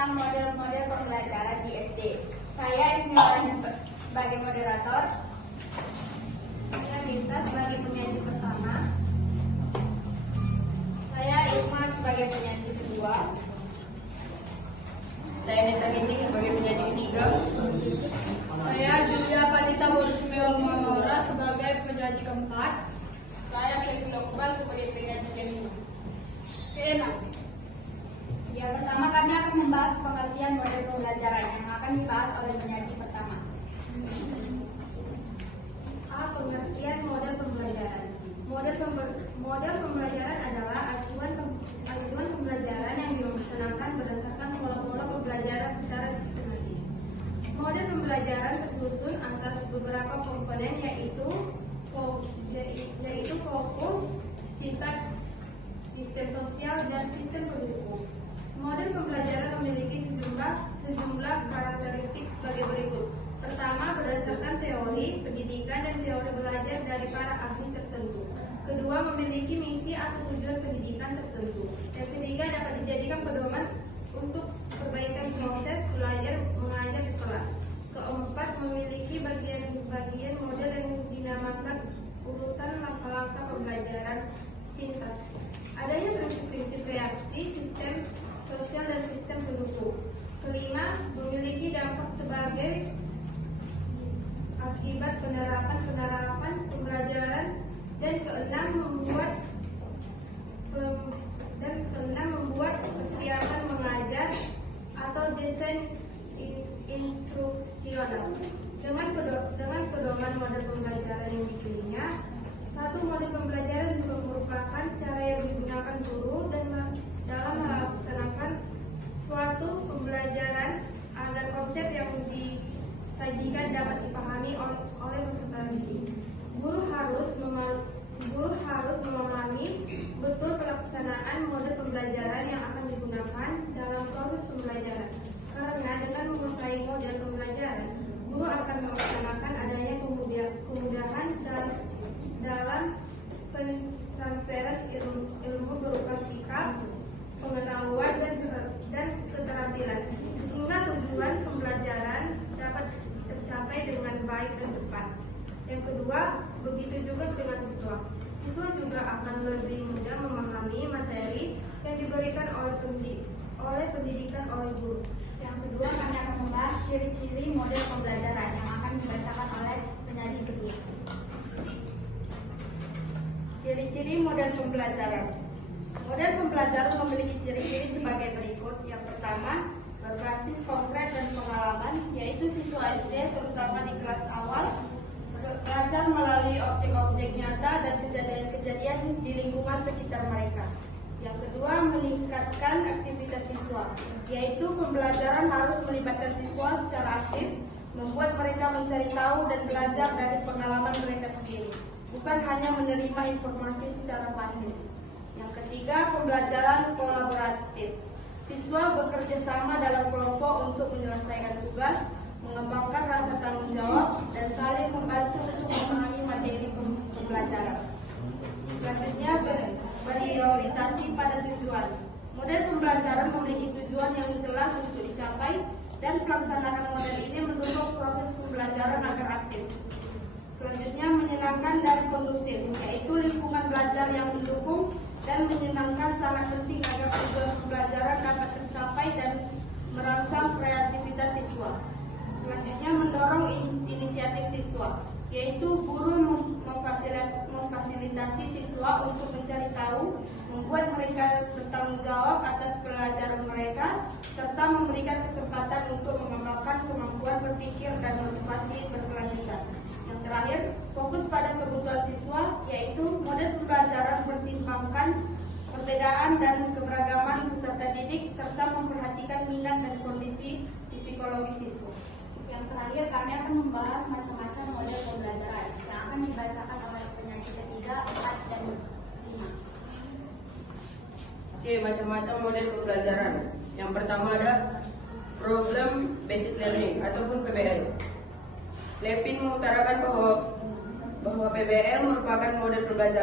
tentang model-model pembelajaran di SD. Saya Ismiawati sebagai moderator. Saya Dita sebagai penyaji pertama. Saya Irma sebagai penyaji kedua. Saya Nisa Ginting sebagai penyaji ketiga. Saya Julia Vanessa Borismeo Maura sebagai penyaji keempat. Saya Saifullah Iqbal sebagai penyaji kelima. Keenam. Ya, pertama kami akan membahas pengertian model pembelajaran yang akan dibahas oleh penyaji pertama. Pengertian model pembelajaran. Model pembelajaran adalah acuan pembelajaran yang dilaksanakan berdasarkan pola-pola pembelajaran secara sistematis. Model pembelajaran tersusun atas beberapa komponen yaitu fokus, sintaks, sistem sosial, dan sistem pendukung. Model pembelajaran memiliki sejumlah karakteristik sebagai berikut. Pertama, berdasarkan teori pendidikan dan teori belajar dari para ahli tertentu. Kedua, memiliki misi atau tujuan pendidikan tertentu. Yang ketiga, dapat dijadikan pedoman untuk perbaikan proses belajar mengajar di kelas. Keempat, memiliki bagian-bagian model yang dinamakan urutan langkah-langkah pembelajaran sintaks. Adanya prinsip-prinsip reaksi, sistem sosial, dan sistem pendukung. Kelima, memiliki dampak sebagai akibat penerapan pembelajaran. Dan keenam, membuat persiapan mengajar atau desain instruksional. Dengan pedoman model pembelajaran yang dipilihnya, satu model pembelajaran juga merupakan cara yang digunakan guru dalam melaksanakan suatu pembelajaran agar konsep yang disajikan dapat dipahami oleh peserta didik. Guru harus memahami betul pelaksanaan model pembelajaran yang akan digunakan dalam proses pembelajaran. Karena dengan menguasai model pembelajaran, guru akan melaksanakan adanya kemudahan dalam pentransferan ilmu berupa sikap, pengetahuan, dan keterampilan, sehingga tujuan pembelajaran dapat tercapai dengan baik dan tepat. Yang kedua, begitu juga dengan siswa. Siswa juga akan lebih mudah memahami materi yang diberikan oleh pendidikan oleh guru. Yang kedua, kami akan membahas ciri-ciri model pembelajaran yang akan dibacakan oleh penyaji kedua. Ciri-ciri model pembelajaran. Model pembelajaran memiliki ciri-ciri sebagai berikut. Yang pertama, berbasis konkret dan pengalaman, yaitu siswa SD terutama di kelas awal belajar melalui objek-objek nyata dan kejadian-kejadian di lingkungan sekitar mereka. Yang kedua, meningkatkan aktivitas siswa, yaitu pembelajaran harus melibatkan siswa secara aktif, membuat mereka mencari tahu dan belajar dari pengalaman mereka sendiri, bukan hanya menerima informasi secara pasif. Yang ketiga, pembelajaran kolaboratif. Siswa bekerja sama dalam kelompok untuk menyelesaikan tugas, mengembangkan rasa tanggung jawab, dan saling membantu untuk memahami materi pembelajaran. Selanjutnya, berorientasi pada tujuan. Model pembelajaran memiliki tujuan yang jelas untuk dicapai, dan pelaksanaan model ini mendukung proses pembelajaran agar aktif. Selanjutnya, menyenangkan dan kondusif, yaitu lingkungan belajar yang mendukung dan menyenangkan sangat penting agar tujuan pembelajaran dapat tercapai dan merangsang kreativitas siswa. Selanjutnya, mendorong inisiatif siswa, yaitu guru memfasilitasi siswa untuk mencari tahu, membuat mereka bertanggung jawab atas pelajaran mereka, serta memberikan kesempatan untuk mengembangkan kemampuan berpikir dan motivasi berkelanjutan. Yang terakhir, fokus pada kebutuhan siswa, yaitu model pembelajaran mempertimbangkan perbedaan dan keberagaman peserta didik, serta memperhatikan minat dan kondisi psikologis siswa. Yang terakhir, kami akan membahas macam-macam model pembelajaran yang akan dibacakan oleh penyaji ketiga, 4, dan 5. C. Macam-macam model pembelajaran. Yang pertama ada Problem Based Learning ataupun PBL. Levin mengutarakan bahwa PBL merupakan model pembelajaran